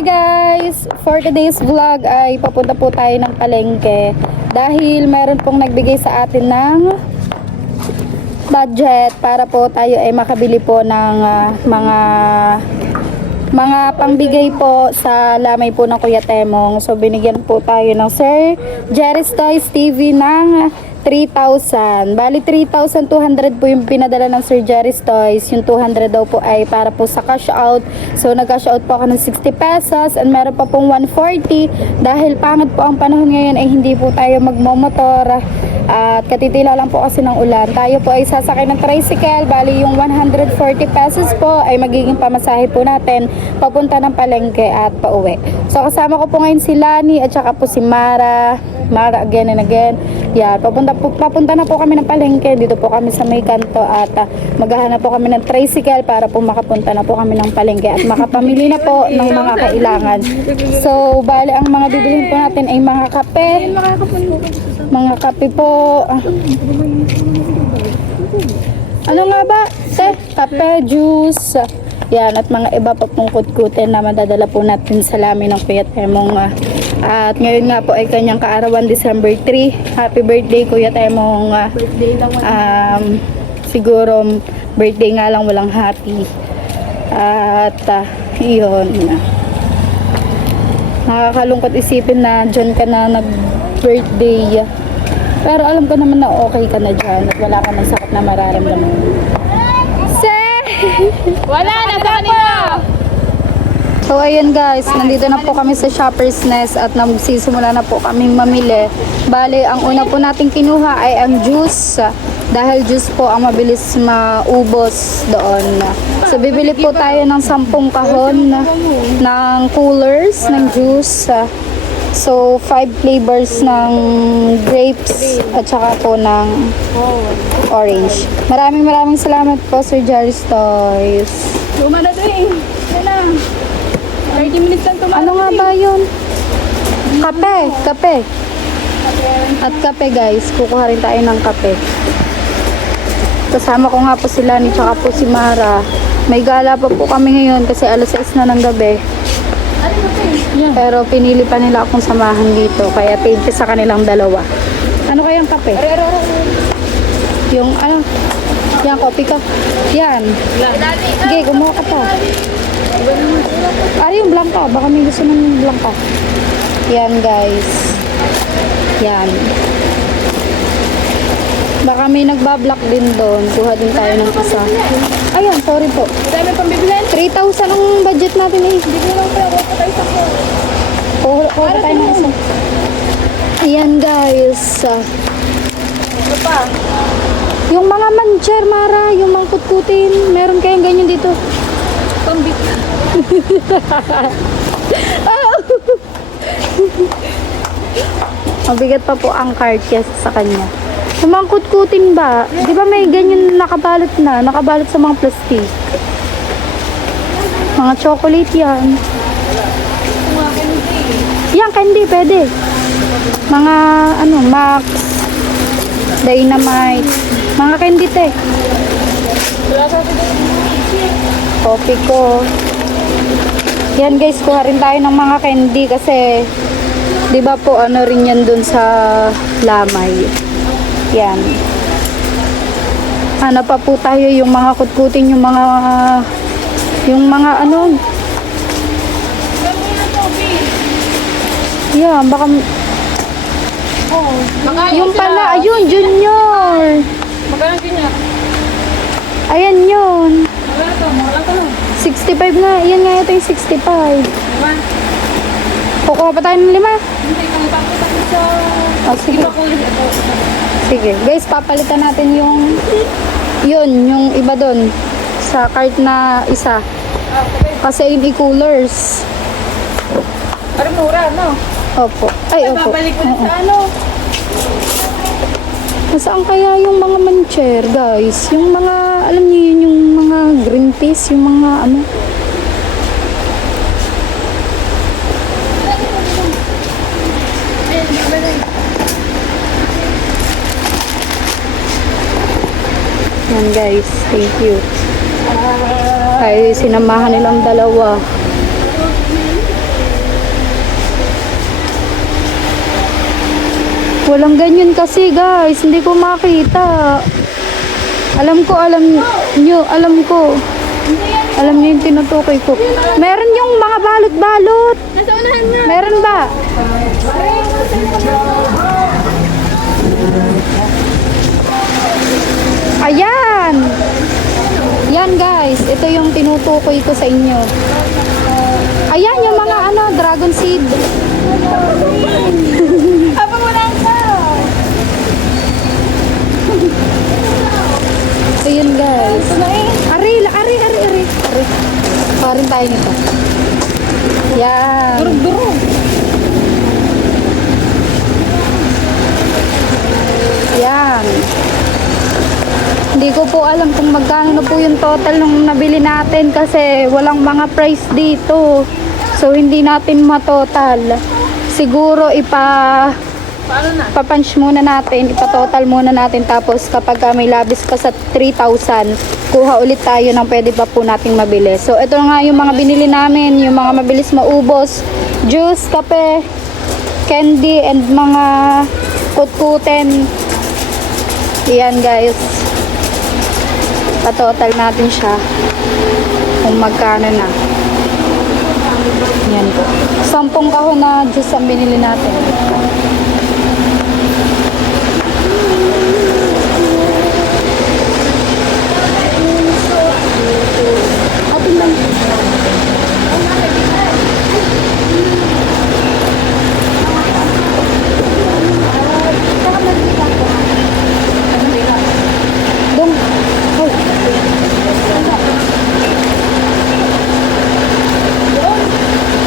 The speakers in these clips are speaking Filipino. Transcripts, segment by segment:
Hi guys! For today's vlog ay papunta po tayo ng palengke dahil meron pong nagbigay sa atin ng budget para po tayo ay makabili po ng mga pangbigay po sa lamay po ng Kuya Temong. So binigyan po tayo ng Sir Jerry's Toys TV ng 3,000. Bali 3,200 po yung pinadala ng Sir Jerry's Toys. Yung 200 daw po ay para po sa cash out. So nag-cash out po ako ng 60 pesos and meron pa pong 140 dahil pangit po ang panahon ngayon ay hindi po tayo magmomotor at katitila lang po kasi ng ulan. Tayo po ay sasakay ng tricycle. Bali yung 140 pesos po ay magiging pamasahe po natin papunta ng palengke at pauwi. So kasama ko po ngayon si Lani at saka po si Mara again and again. Yeah, papunta na po kami ng palengke. Dito po kami sa may kanto at maghahanap po kami ng tricycle para po makapunta na po kami ng palengke at makapamili na po ng mga kailangan. So, bali ang mga bibilhin po natin ay mga kape. Mga kape po. Ano nga ba? Kape, juice. Yan, at mga iba pa pong kutkutin na madadala po natin sa lamin ng Kuya Temong. At ngayon nga po ay kanyang kaarawan, December 3. Happy birthday Kuya Temong. Siguro birthday nga lang, walang happy. At yun. Nakakalungkot isipin na dyan ka na nag-birthday. Pero alam ko naman na okay ka na dyan at wala ka ng sakit na mararamdaman. Wala na sa kanila. So ayun guys, nandito na po kami sa Shoppers Nest at nagsisimula na po kaming mamili. Bale, ang una po nating kinuha ay ang juice. Dahil juice po ang mabilis maubos doon. So bibili po tayo ng 10 kahon ng coolers ng juice. So 5 flavors ng grapes at saka po ng orange. Maraming salamat po Sir Jerry's Toys. Luma na doon. Yan na. 30 minutes lang tumakas. Ano nga ba yun? Kape. At kape guys, kukuha rin tayo ng kape. Kasama ko nga po sila ni tsaka po si Mara. May gala pa po kami ngayon kasi alas 6 na ng gabi. Pero pinili pa nila akong samahan dito. Kaya thank you sa kanilang dalawa. Ano kayang kape? Yung ano? Yan, kopi ka. Yan. Sige, kumuha ka pa. Yung blanca. Baka may gusto ng blanca. Yan guys. Yan. Baka may nagbablock din doon. Kuha din tayo ng isa. Ayun, sorry po. Dami pang bibilhin. 3,000 ang budget natin eh. Hindi ko lang pala. Wala pa tayo sa ko. Kuha tayo ng isa. Ayan guys. Ano pa? Yung mga mancher, Mara, yung mga kutkutin, meron kayang ganyan dito. Pambit. Mabigat pa po ang card kesa sa kanya. Yung mga kutkutin ba? Di ba may ganyan nakabalot na? Nakabalot sa mga plastic. Mga chocolate yan. Yan, candy, pwede. Mga, Max, Dynamite, mga candy te. Coffee ko. Yan guys, kuha rin tayo ng mga candy kasi, di ba po, rin yan dun sa lamay. Yan. Ano pa po tayo, yung mga kutkutin, yung mga yeah, baka yung pala, ayun, junior. Magkano junior? Ayan yun. Magkano to? Magkano to? 65 nga, yan nga ito yung 65. Diba? Kukuha pa tayo ng 5. Hindi ko ipaputapos sa... Sige. Iba ko ulit ito. Sige. Guys, papalitan natin yung iba doon sa cart na isa. Kasi yung e-coolers. Parang mura, no? Opo. Ay, opo. Babalik ko na sa ano. Nasaan kaya yung mga mancher, guys? Yung mga, alam niyo yun, yung mga green peas, yung mga Yan guys, thank you. Ay, sinamahan nilang dalawa. Walang ganyan kasi guys, hindi ko makita. Alam ko. Alam niyo yung tinutukoy ko. Meron yung mga balot-balot. Nasa unahan na. Meron ba? Ayan! Yan guys, ito yung tinutukoy ko sa inyo. Ayan yung mga dragon seed. Habang wala ka. So yun guys. Ari. Parin tayo nito. Yan. Durog. Yan. Hindi ko po alam kung magkano na po yung total nung nabili natin kasi walang mga price dito. So hindi natin matotal. Siguro Paano na? papunch muna natin, ipatotal muna natin tapos kapag may labis pa sa 3,000, kuha ulit tayo ng pwede pa po nating mabili. So ito nga yung mga binili namin, yung mga mabilis maubos, juice, kape, candy, and mga kutkuten. Yan guys. Patotal natin siya kung magkano na. Yan po. 10 kahon na juice ang binili natin. Atin lang. Dong. Hoy.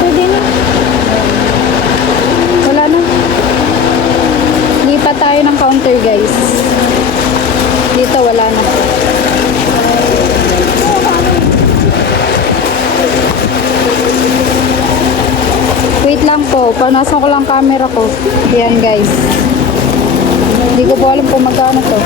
Pwede na. Wala na. Lipat tayo ng counter guys. Dito wala na. Wait lang po, panasan ko lang camera ko. Yan guys. Hindi ko po alam kung magkano to.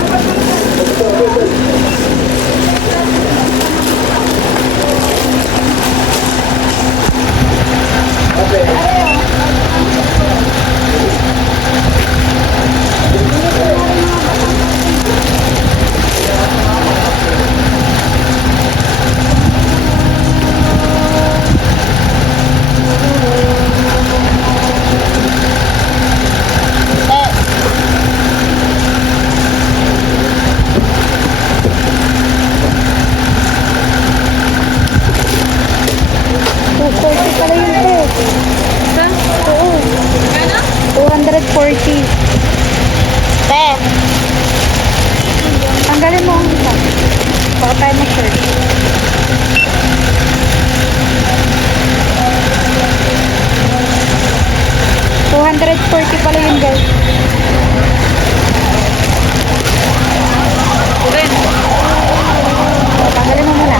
Pala yun po. Ha? Oo. Ano? 240. Tanggalin mo ang isa. Baka tayo mag-search. $240 pala yun guys. Tanggalin mo muna.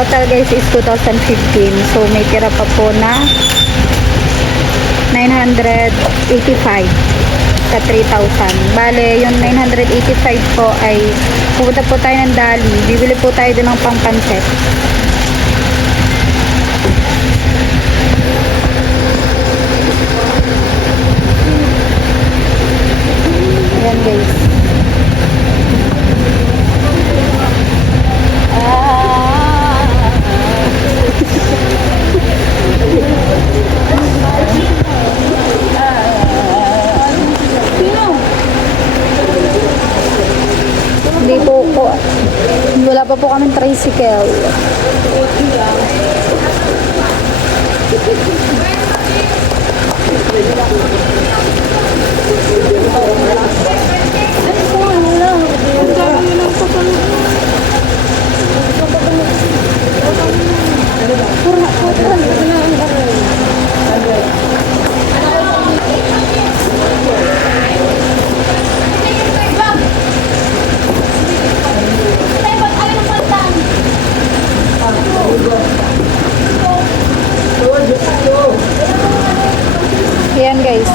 total guys is 2015. So may tira pa po na 985 sa 3,000. Bale, yung 985 po ay pupunta po tayo ng Dali. Bibili po tayo din ng pangpanset. Ayan guys. Hindi po po. Wala pa po kaming tricycle. Ayan guys.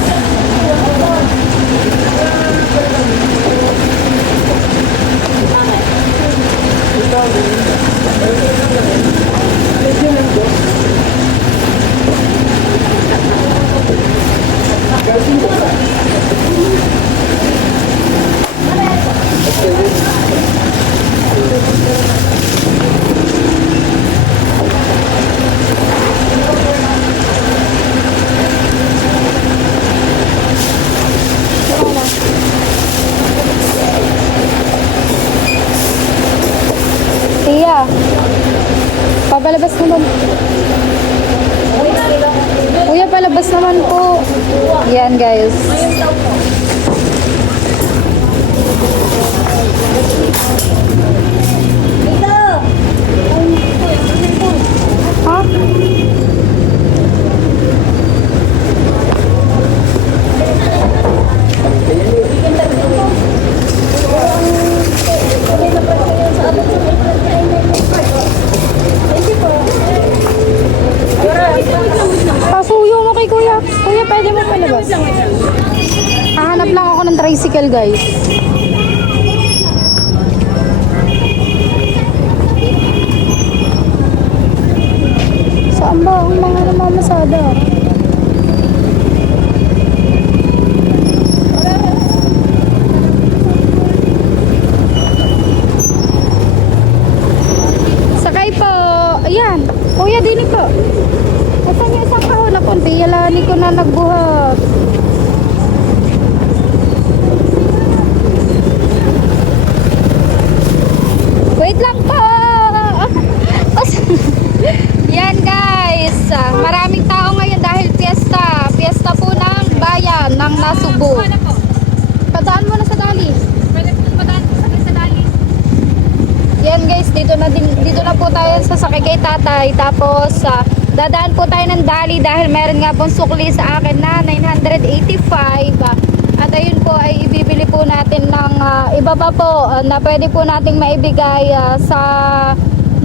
Tia, papalabas naman. Kuya, palabas naman po. Yan guys. Ha? Pasuyo mo kay kuya. Kuya, pwede mo palabas. Hahanap lang ako ng tricycle guys. Saan ba ang mga namamasada? Sakay po. Ayan. Kuya, dinig po. Asan yung isang kahon na punti? Yalani ko na nagbuhat. Wait lang po. Yan guys. Maraming tao ngayon dahil fiesta. Fiesta po ng bayan ng Nasugbu. Padaan mo na sa Dali. Yan guys, dito na po tayo sa sakay kay tatay. Tapos dadaan po tayo ng Dali dahil meron nga pong sukli sa akin na 985. At ayun po ay ibibili po natin ng iba pa po na pwede po nating maibigay sa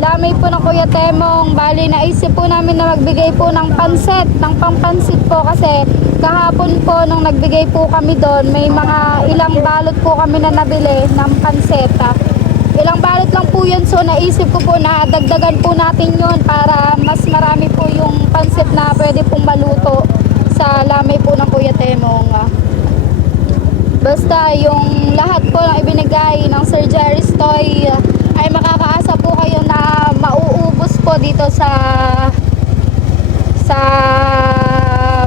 lamay po ng Kuya Temong. Bali, naisip po namin na magbigay po ng pansit, ng pampansit po kasi kahapon po nung nagbigay po kami doon, may mga ilang balot po kami na nabili ng pansit. Ilang balot lang po yun, so naisip ko po na dagdagan po natin yun para mas marami po yung pansit na pwede pong maluto sa lamay po ng Kuya Temong. Basta yung lahat po ng ibinigay ng Sir Jerry's Toy ay makakaasa po kayo na mauubos po dito sa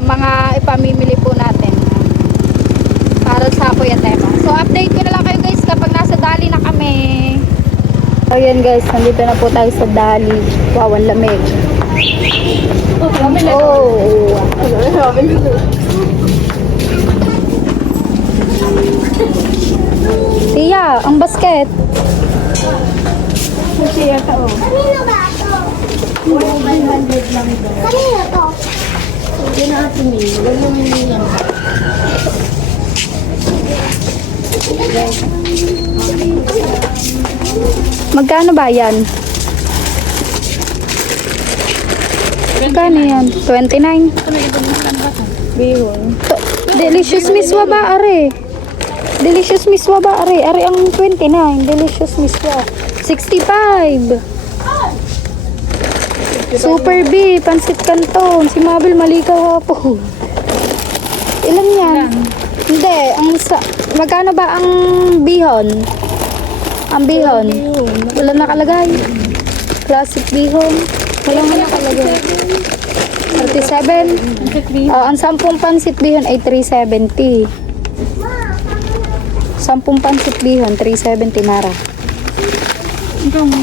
mga ipamimili po natin para sa Kuya Temong. So update ko na lang kayo guys kapag nasa Dali na kami. So yan guys, nandito na po tayo sa Dali. Wow, ang lamig. Oh. Tia, ang basket. Siya tao. Kanino ba ito? 100 lang daw. Kanino to? Hindi na ito may. Huwag yung yan. Magkano ba yan? Magkano yan? 29. Ano ito mo saan ba ito? Bihon. Delicious miswa ba, are? Delicious miswa ba, are? Are ang 29. Delicious miswa. 65. Super B, pansit canton. Si Mabel mali ka po. Ilan yan? Hindi, magkano ba ang bihon? Ang bihon? Wala nakalagay. Classic bihon. Wala nga nakalagay. 37. Ang 10 pansit bihon ay 370. 10 pansit bihon, 370 Mara. Ito mo.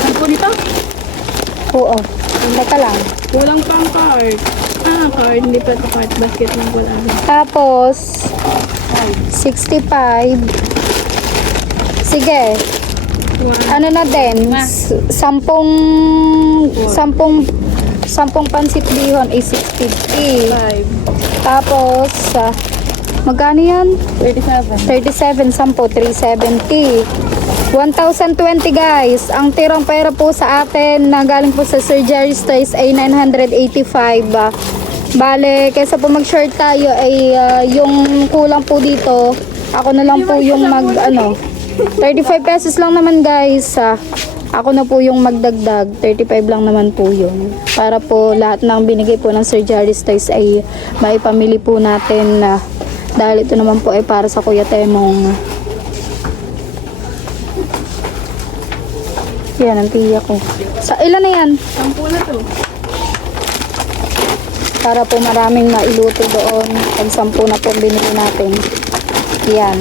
Saan po dito? Oo. Teka lang. Walang pang card. Card. Hindi pa ito card. Basket lang wala. Tapos, 65. Sige. Ano na din? 10 pansit bihon ay 650. 5. Tapos, magkano yan? 37. 37, 10, 370. 1,020 guys. Ang tirang pera po sa atin na galing po sa Sir Jerry's Toys ay 985. Bale, kaysa po mag-short tayo ay yung kulang po dito. Ako na lang po yung 35 pesos lang naman guys. Ako na po yung magdagdag. 35 lang naman po yun. Para po lahat ng binigay po ng Sir Jerry's Toys ay maipamili po natin dahil ito naman po ay para sa Kuya Temong. Yan ang tiya ko. Sa ilan na yan? Ang pula to. Para po maraming mailuto doon. Pag 10 na po ang binili natin. Yan.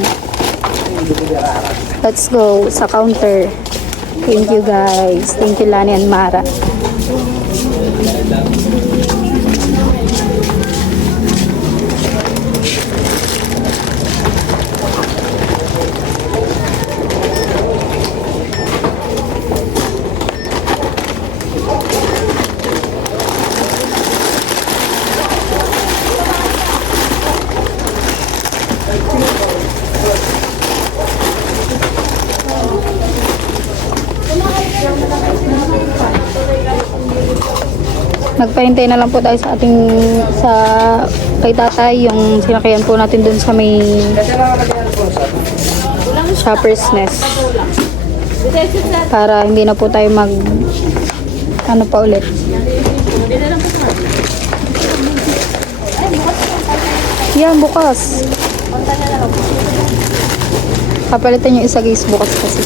Let's go sa counter. Thank you guys. Thank you Lani and Mara. Nagpahintay na lang po tayo sa kay tatay yung sinakayan po natin dun sa may Shoppers Nest para hindi na po tayo ano pa ulit. Yan, bukas. Kapalitan yung isa guys bukas kasi.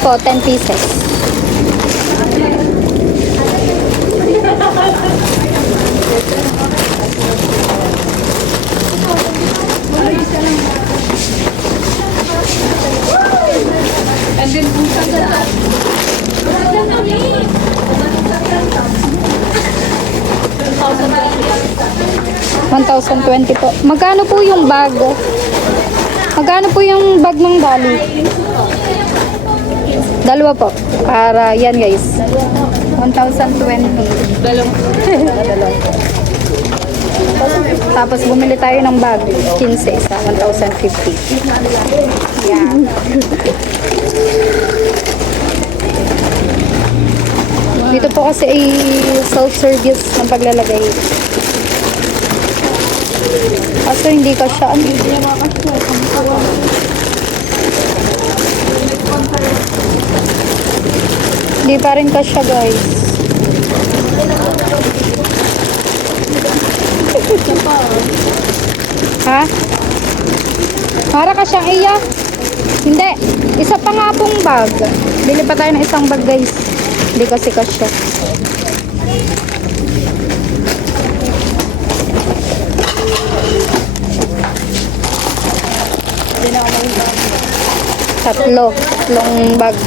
Po, 10 pieces. And then, busan na lang. 1,020 po. Magkano po yung bag? Magkano po yung bag ng Dali? Dalawa po. Para yan guys. 1,020. Dalawang. Tapos bumili tayo ng bag. 15 sa 1,050. Yan. Dito po kasi ay self-service ng paglalagay. Kaso hindi ka siya. Hindi pa rin ka siya guys. Ha? Para ka siyang iya? Hindi. Isa pa nga pong bag. Bili pa tayo ng isang bag guys. Hindi kasi kasya. Tatlong bag.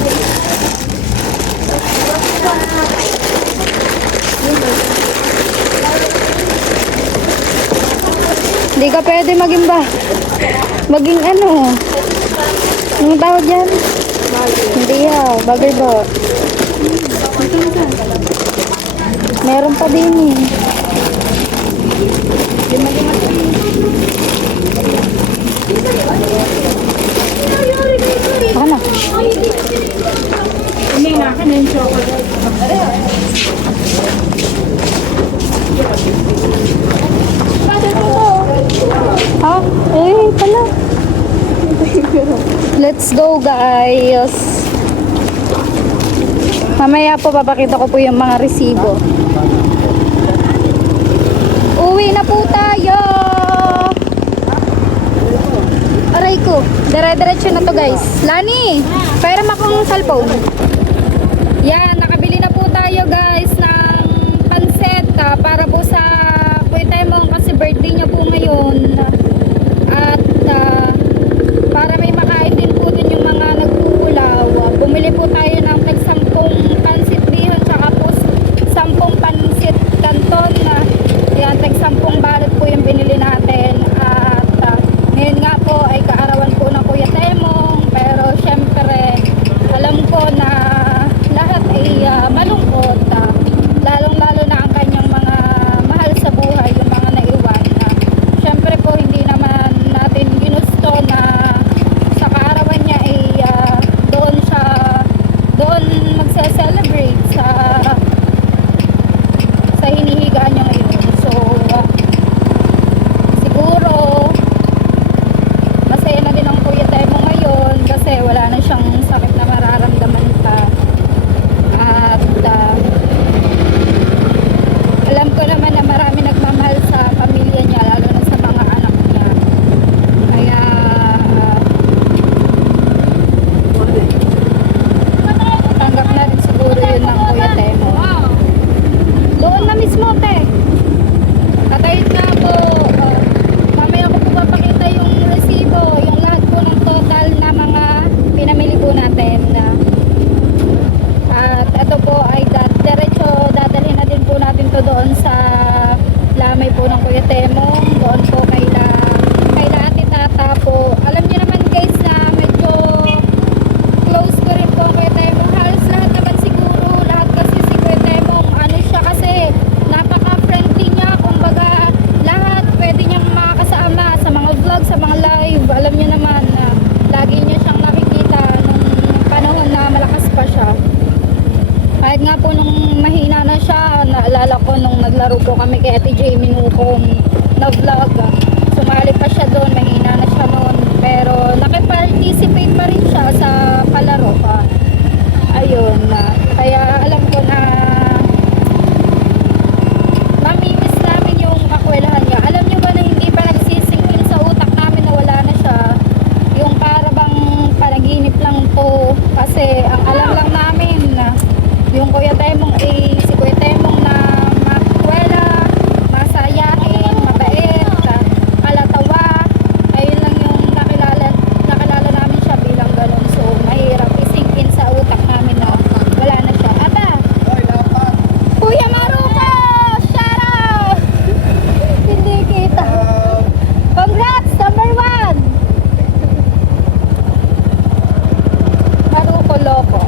Hindi ka pwede maging ano? Anong tawag dyan? Hindi bagay ba? Meron pa din eh. Ano? Hindi na akin yung chocolate. Ha? Pala. Let's go guys. Mamaya po papakita ko po yung mga resibo. Uwi na po tayo. Aray ko. Dire-diretso na to guys. Lani, pairam akong cellphone. Yan, nakabili na po tayo guys ng panset para po sa Kuya Temong kasi birthday niya po ngayon. At para may makain din po dun yung mga nagpupulaw. Bumili po tayo ng tag-10 pansit bihon tsaka po 10 pansit canton. Yan, tag-10 balot po yung binili natin. At ngayon nga po ay kaarawan po ng Kuya Temong. Pero syempre, alam ko na lahat ay malungkot. Lalong-lalo na ang kanyang mga mahal sa buhay, yung mga naiwan. Syempre po, hindi naman natin ginusto na sa kaarawan niya ay doon magse-celebrate sa hinihigaan niya ngayon. So, siguro masaya na din ang Kuya Temo ngayon kasi wala na siyang sakit na mararamdaman pa. At alam ko naman na marami nagmamahal sa pamilya niya, lalo na sa mga anak niya. Kaya tanggap na rin siguro yun ng Kuya Temo. Doon na mismo, te. Katayit nga po. Mamaya ko po papakita yung resibo, yung lahat po ng total na mga pinamili po natin. At ito po ay diretso dadalhin na din po natin to doon sa lamay po ng Kuya Temong. Doon po kay Ate Tata po. Alam niyo naman guys na medyo close ko rin po Kuya Temong. Halos lahat naman siguro. Lahat kasi si Kuya Temong ano siya kasi napaka-friendly niya. Kumbaga lahat pwede niyang makakasama sa mga vlog, sa mga live. Alam niyo naman na lagi niyo siyang nakikita nung panahon na malakas pa siya. Kahit nga po nung mahina na siya, naalala ko nung naglaro po kami kay Ate Jamie Nukong na vlog. Sumali pa siya doon, mahina na siya noon. Pero nakiparticipate pa rin siya sa palaro pa. Ayun, kaya alam ko na mamimiss namin yung kakwelahan niya. Alam niyo ba na hindi pa nagsisingkin sa utak namin na wala na siya? Yung para bang panaginip lang to. Kasi ang alam lang namin na yung Kuya Temong ay si Kuya Temong na makwela, masayahin, mabait, kalatawa. Ayun lang yung nakilala namin siya bilang ganun. So mahirap isingkin sa utak namin na wala na siya. Ata! Kuya Maruko! Shout out! Hindi kita. Congrats! Number 1! Maruko Loco.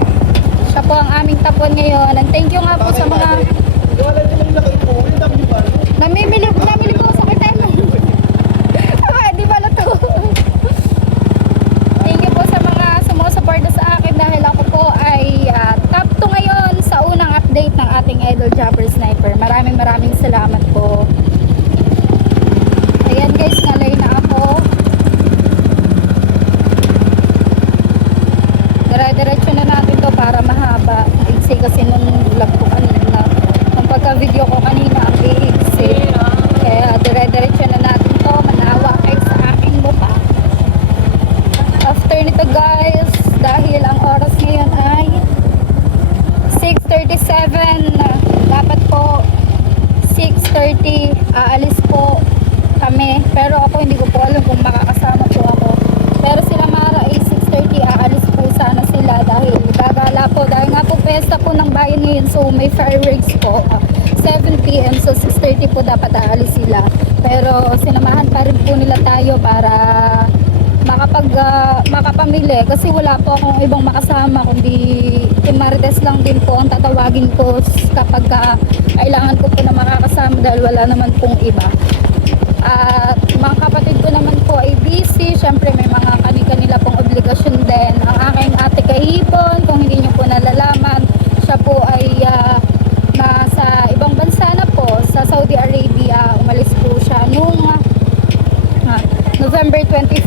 Siya po ang aming tapon ngayon. And thank you nga po sa mga namimili po sa kitemo. Di ba to? Thank you po sa mga sumusuporta sa akin dahil ako po ay top 2 ngayon sa unang update ng ating Idol Jumper Sniper. Maraming salamat po. Ayan guys, nalay na ako. Dire-diretso na natin to para mahaba. Iksi kasi nung vlog ko kanina. Nung pagka-video ko kanina, ang iksi. Kaya dire-diretso na natin to. Manawa kayo sa aking mukha. After nito guys, dahil ang oras ngayon ay 6:37. Dapat po 6:30 aalis po kami. Pero ako hindi ko po alam kung makakasama po ako. Pero sila Mara ay 6:30 aalis po sana sila dahil gagala po. Dahil nga po pesta po ng bayan ngayon, so may fireworks po 7 PM, so 6:30 po dapat aalis sila. Pero sinamahan pa rin po nila tayo para makapamili kasi wala po akong ibang makasama kundi yung Marites lang din po ang tatawagin ko kapag kailangan ko po na makakasama dahil wala naman pong iba. At mga kapatid ko naman po ay busy, syempre may mga kani-kanila pong obligasyon din. Ang aking ate kahipon, kung hindi nyo po nalalaman, siya po ay nasa ibang bansa na po, sa Saudi Arabia. Umalis po siya nung November 25.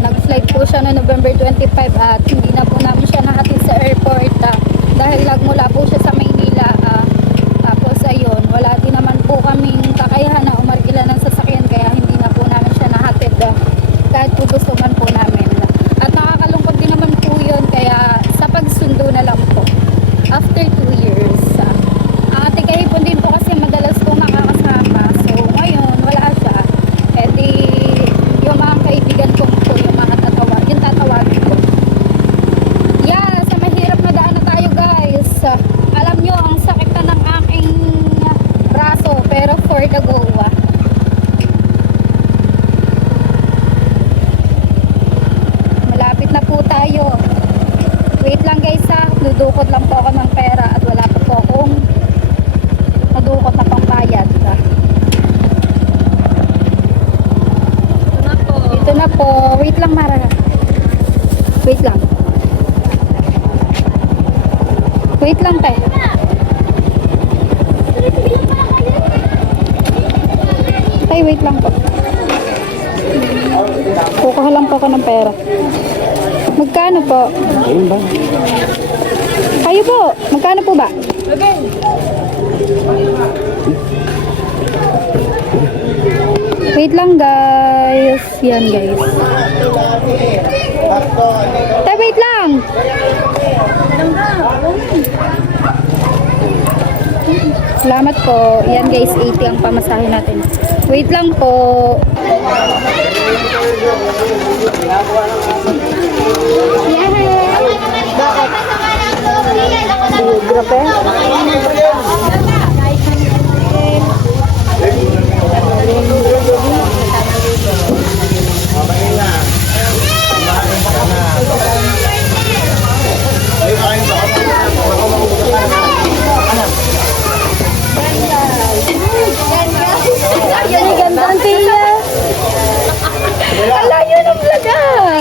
Nag-flight po siya noong November 25 at hindi na po namin siya nahatid sa airport dahil nagmula po siya sa Maynila. Tapos ayun, wala din naman po kaming kakayahan na umarkila ng sasakyan kaya hindi na po namin siya nahatid kahit po gusto man po namin. At nakakalungkot din naman po yun kaya sa pagsundo na lang po after 2 years. Ang ate kahipon din po kasi madalas po makakasama, so ngayon wala siya. Eh di yung mga kaibigan ko po yung mga tatawagin ko. Yeah, sa mahirap na daan na tayo guys. Alam nyo, ang sakit na ng aking braso pero for the go. Malapit na po tayo. Wait lang guys ha, dudukot lang po ako ng pera at wala pa po akong nadukot na pangbayad. Ito na po. Wait lang Mara. Wait lang. Wait lang tayo. Tay, wait lang po. Kukuha lang po ako ng pera. Magkano po? Ayun ba? Kayo po. Magkano po ba? Wait lang guys. Yan guys. Tay, wait lang. Salamat po. Yan guys, 80 ang pamasahe natin. Wait lang po. Grabe. Ang ganda ang tiya. Ang layo ng vlog ah.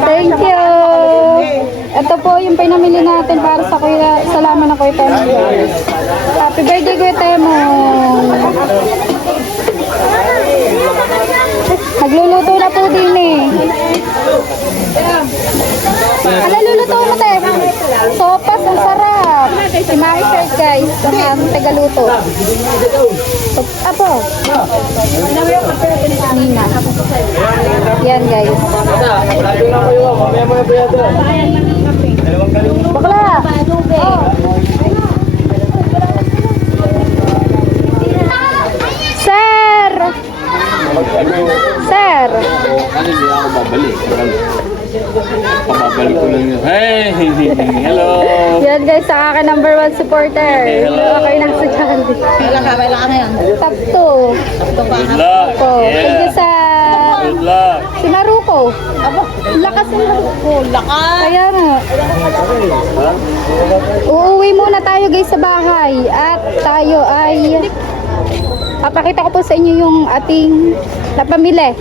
Thank you. Ito po yung pinamili natin para sa kuya. Salamat na kuya Temo. Happy birthday kuya Temo. Nagluluto na po din eh. Ano luluto mo te? Sopas, ang sarap. Si Mami Sir guys, ang tagaluto. Apo. Nina. Yan guys. Bakla. Oh. Sir. Sir. Ano hindi ako babalik? Pababalik ko lang yun. Hey! Hello! Yan guys, sa akin number 1 supporter. Hello. Okay nasa Candy. Kailan ka na yan? Top 2. Good luck! Po. Thank you sa Good luck! si Maruko. Aba, lakas ng Maruko. Lakas! Kaya nga. Uuwi muna tayo guys sa bahay. At tayo ay papakita ko po sa inyo yung ating napamili.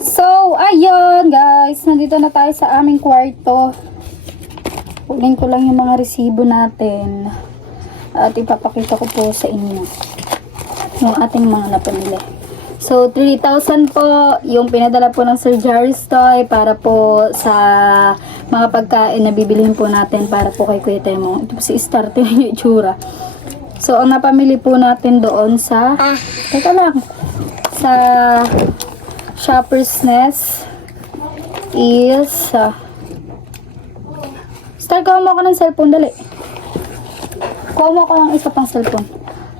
So, ayun guys. Nandito na tayo sa aming kwarto. Kunin ko lang yung mga resibo natin. At ipapakita ko po sa inyo yung ating mga napamili. So, 3,000 po yung pinadala po ng Sir Jarry's Toy para po sa mga pagkain na bibilihin po natin para po kay Kuya Temo. Ito po si Star, tingnan yung itsura. So, ang napamili po natin doon sa teka lang, sa Shoppers Nest is Star, kuha mo ako ng cellphone, dali. Kuha mo ako ng isa pang cellphone.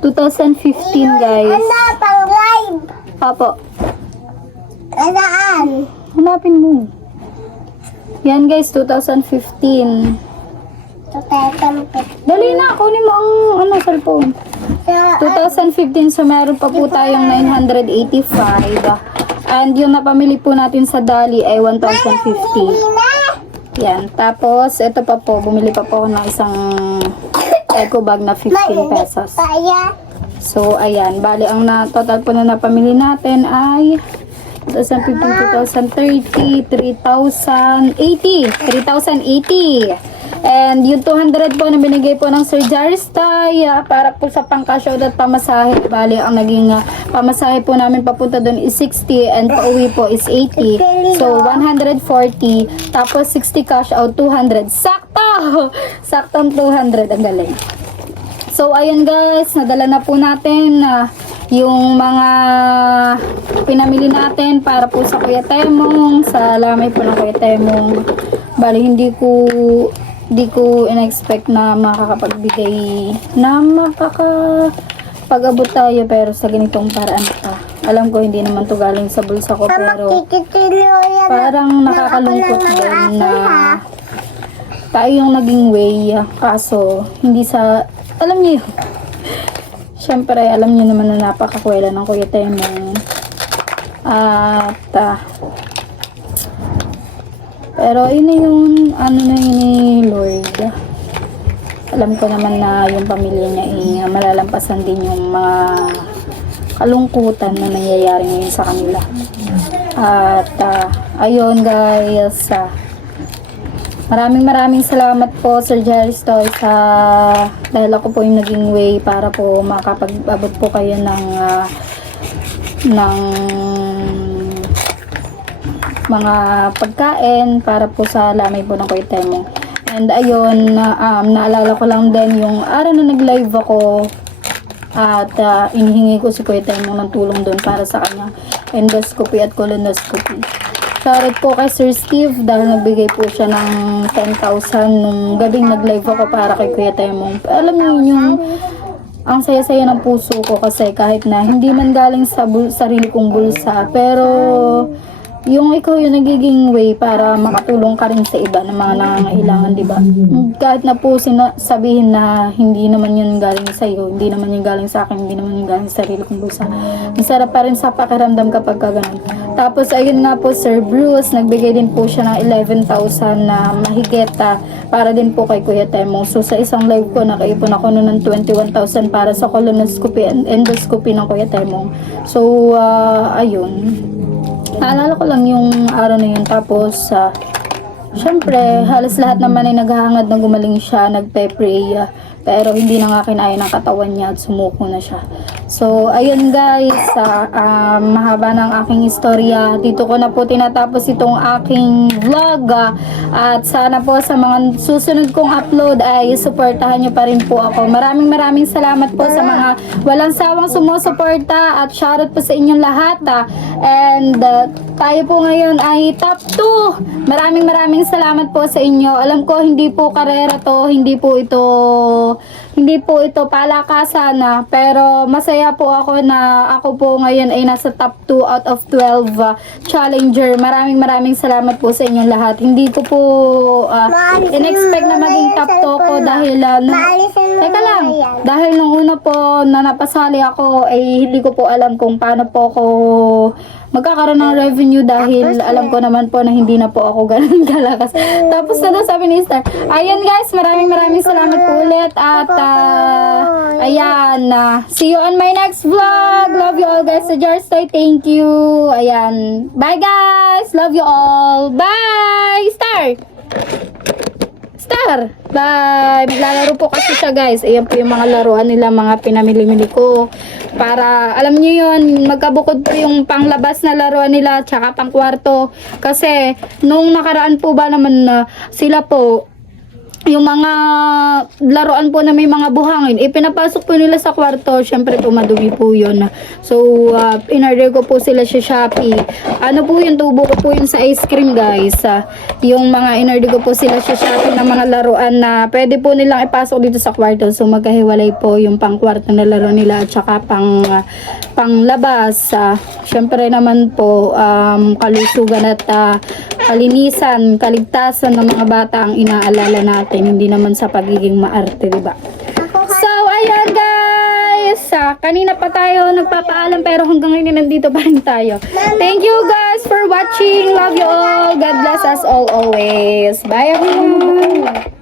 2015 guys. pang live! Apo. Saan? Hanapin mo. Yan guys, 2015. Dali na, kunin mo ang ano, cellphone. 2015, so meron pa po tayong 985. And yung napamili po natin sa Dali ay 1,050. Yan. Tapos, ito pa po, bumili pa po ako ng isang eco bag na 15 pesos. So, ayan. Bali, ang total po na napamili natin ay 2015, 2030, 3,080. 3,080. And yung 200 po na binigay po ng Sir Jaris Tay, para po sa pangkashout at pamasahe. Bali, ang naging pamasahe po namin papunta doon is 60 and pauwi po is 80. So, 140. Tapos, 60 cash out, 200. Sakto! Saktong 200. Ang galing. So, ayun guys, nadala na po natin yung mga pinamili natin para po sa Kuya Temong, sa lamay po ng Kuya Temong. Bali, hindi ko in-expect na makakapagbigay na makakapag-abot tayo, pero sa ganitong paraan pa. Alam ko hindi naman to galing sa bulsa ko, pero parang nakakalungkot din na tayo yung naging way, kaso hindi sa, alam niyo yun. Syempre, alam niyo naman na napakakwela ng Kuya Temong. At pero yun na yung ano na yun ni Lord. Alam ko naman na yung pamilya niya malalampasan din yung mga kalungkutan na nangyayari ngayon sa kanila. At ayun guys, maraming salamat po Sir Jerry Stoy dahil ako po yung naging way para po makapag-abot po kayo ng mga pagkain para po sa lamay po ng Kuya Temong. And ayun, naalala ko lang din yung araw na nag-live ako at inihingi ko si Kuya Temong ng tulong doon para sa kanyang endoscopy at colonoscopy. Shoutout po kay Sir Steve dahil nagbigay po siya ng 10,000 nung gabing nag-live ako para kay Kuya Temong. Alam niyo yung ang saya-saya ng puso ko kasi kahit na hindi man galing sa sarili kong bulsa, pero yung ikaw yung nagiging way para makatulong ka rin sa iba na mga nangangailangan, di ba? Kahit na po sabihin na hindi naman yun galing sa iyo, hindi naman yun galing sa akin, hindi naman yun galing sa sarili kong bulsa. Ang sarap pa rin sa pakiramdam kapag ganun. Tapos ayun nga po, Sir Bruce, nagbigay din po siya ng 11,000 na mahigit para din po kay Kuya Temong. So sa isang live ko, nakaipon ako noon ng 21,000 para sa colonoscopy and endoscopy ng Kuya Temong. So ayun. Naalala ko lang yung araw na yun. Tapos, syempre, halos lahat naman ay naghahangad na gumaling siya, nagpe-pray. Pero hindi na nga kinaya ng katawan niya at sumuko na siya. So, ayun guys, mahaba ng aking istorya. Dito ko na po tinatapos itong aking vlog. At sana po sa mga susunod kong upload ay suportahan nyo pa rin po ako. Maraming salamat po sa mga walang sawang sumusuporta at shoutout po sa inyong lahat. And tayo po ngayon ay top 2. Maraming salamat po sa inyo. Alam ko hindi po karera to, hindi po ito palakasan pero masaya po ako na ako po ngayon ay nasa top 2 out of 12 challenger. Maraming salamat po sa inyong lahat. Hindi ko po in-expect na maging top 2 ko dahil dahil nung una po na napasali ako ay hindi ko po alam kung paano po ako magkakaroon ng revenue dahil alam ko naman po na hindi na po ako ganun kalakas. Tapos na sabi ni Star. Ayun guys, maraming salamat po ulit at ayan, see you on my next vlog. Love you all guys sa Jarstoy. Thank you. Ayan. Bye guys. Love you all. Bye. Star. Bye. Maglalaro po kasi siya guys. Ayan po yung mga laruan nila, mga pinamili-mili ko. Para, alam niyo yun, magkabukod po yung panglabas na laruan nila tsaka pang kwarto. Kasi, nung nakaraan po ba naman sila po, yung mga laruan po na may mga buhangin, ipinapasok po nila sa kwarto. Syempre po madumi po yun. So, in-order ko po sila sa Shopee. Ano po yung tubo ko po yung sa ice cream guys. Yung mga in-order ko po sila sa Shopee ng mga laruan na pwede po nilang ipasok dito sa kwarto. So, magkahiwalay po yung pang kwarto na laro nila at saka panglabas. Syempre naman po, kalusugan at kalinisan, kaligtasan ng mga bata ang inaalala natin, hindi naman sa pagiging maarte, diba? So, ayan guys! isa. Kanina pa tayo nagpapaalam pero hanggang ngayon nandito pa rin tayo. Thank you guys for watching. Love you all. God bless us all always. Bye everyone.